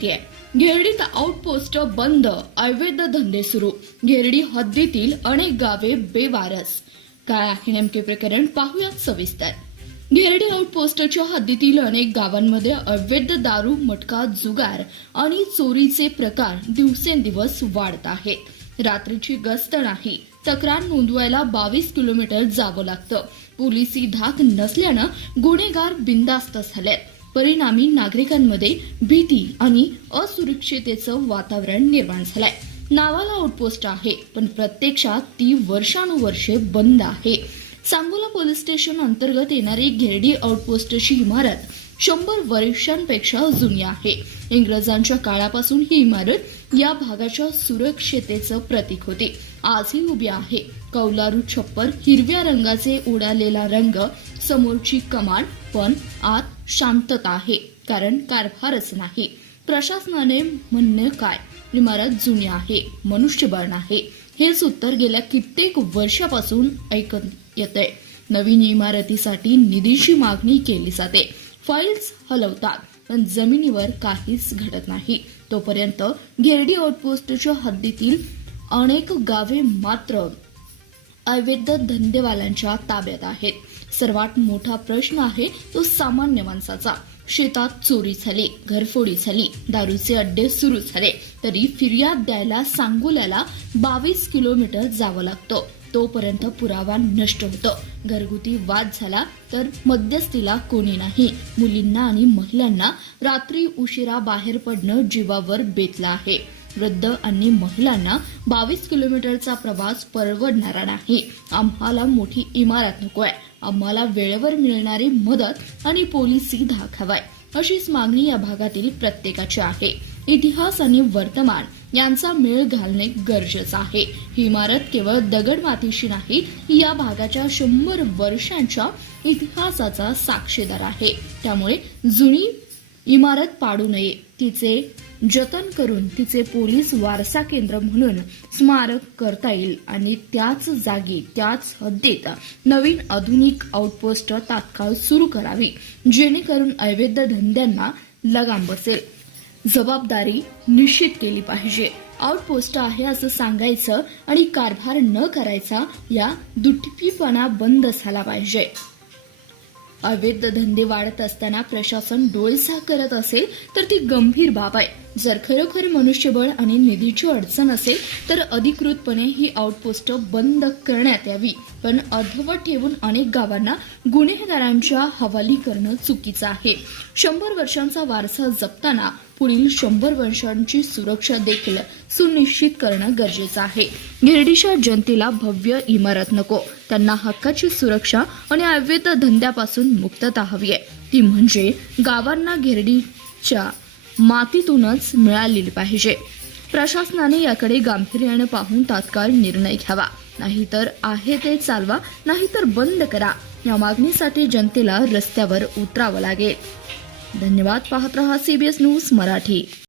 परिस्थिती आहे। घेरडीत आउटपोस्ट बंद, अवैध धंदे सुरू। घेरडी हद्दीतील अनेक गावे बेवारस। काय आहे नेमके प्रकरण पाहूयात सविस्तर। घेरडी आउटपोस्टच्या हद्दीतील अनेक गावांमध्ये अवैध दारू, मटका, जुगार आणि चोरीचे प्रकार दिवसेंदिवस वाढत आहेत। रात्रीची गस्त नाही, तक्रार नोंदवायला 22 किलोमीटर जावं लागतं। पोलिसी धाक नसल्यानं गुन्हेगार बिनधास्त झालेत। परिणामी नागरिकांमध्ये भीती आणि असुरक्षिततेचं वातावरण निर्माण झालंय। नावाला आउटपोस्ट आहे, पण प्रत्यक्षात ती वर्षानुवर्षे बंद आहे। सांगोला पोलीस स्टेशन अंतर्गत येणारी घेरडी आउटपोस्टची इमारत 100 वर्षांपेक्षा जुनी आहे। इंग्रजांच्या काळापासून ही इमारत या भागाच्या सुरक्षिततेचं प्रतीक होती। आजही उभी आहे। कौलारू छप्पर, हिरव्या रंगाचे उडालेला रंग, समोरची कमान, पण आत शांतता आहे, कारण कारभारच नाही। प्रशासनाने म्हणणे काय, इमारत जुनी आहे, मनुष्यबळ नाही, हेच उत्तर गेल्या कित्येक वर्षापासून ऐकत येते। नवीन इमारतीसाठी निधीची मागणी केली जाते, फाईल्स हलवतात, पण जमिनीवर काहीच घडत नाही। तोपर्यंत घेरडी आउटपोस्टच्या हद्दीतील अनेक गावे मात्र अवैध धंदेवाल्यांच्या ताब्यात आहेत। सर्वात मोठा प्रश्न आहे तो सामान्य माणसाचा। शेतात चोरी झाली, घरफोडी झाली, दारूचे अड्डे सुरू झाले, तरी फिर्याद द्यायला सांगोल्याला 22 किलोमीटर जावं लागतं। तोपर्यंत पुरावा नष्ट होतो। घरगुती वाद झाला तर मध्यस्थीला कोणी नाही। मुलींना आणि महिलांना रात्री उशिरा बाहेर पडणं जीवावर बेतलं आहे। वृद्ध आणि महिलांना 22 किलोमीटरचा प्रवास परवडणारा नाही। आम्हाला मोठी इमारत नकोय, आम्हाला वेळेवर मिळणारी मदत आणि पोलिसी धाक हवाय, अशीच मागणी या भागातील प्रत्येकाची आहे। इतिहास आणि वर्तमान यांचा मेळ घालणे गरजेचं आहे। ही इमारत केवळ दगडमातीशी नाही, या भागाच्या 100 वर्षांच्या इतिहासाचा साक्षीदार आहे। त्यामुळे जुनी इमारत पाडू नये, तिचे जतन करून तिचे पोलीस वारसा केंद्र म्हणून स्मारक करता येईल आणि त्याच जागी त्याच हद्दीत नवीन आधुनिक आउटपोस्ट तात्काळ सुरू करावी, जेणेकरून अवैध धंद्यांना लगाम बसेल। जबाबदारी निश्चित केली पाहिजे। आउटपोस्ट आहे असं सांगायचं आणि कारभार न करायचा, या दुटपीपणा बंद झाला पाहिजे। अवैध धंदे वाढत असताना प्रशासन डोळेझाक करत असेल तर ती गंभीर बाब आहे। जर खरोखर मनुष्यबळ आणि निधीची अडचण असेल तर अधिकृतपणे ही आउटपोस्ट बंद करण्यात यावी, पण अर्धवट ठेवून अनेक गावांना गुन्हेगारांच्या हवाली करणं चुकीचं आहे। 100 वर्षांचा वारसा जपताना पुढील 100 वर्षांची सुरक्षा देखील सुनिश्चित करणं गरजेचं आहे। घेरडीच्या जनतेला भव्य इमारत नको, त्यांना हक्काची सुरक्षा आणि अवैध धंद्यापासून मुक्तता हवी आहे। ती म्हणजे गावांना घेरडीच्या मातीतूनच मिळालेली पाहिजे। प्रशासनाने याकडे गांभीर्याने पाहून तात्काळ निर्णय घ्यावा, नाहीतर आहे ते चालवा, नाहीतर बंद करा। या मागणीसाठी जनतेला रस्त्यावर उतरावं लागेल। धन्यवाद। पाहत रहा CBS न्यूज मराठी।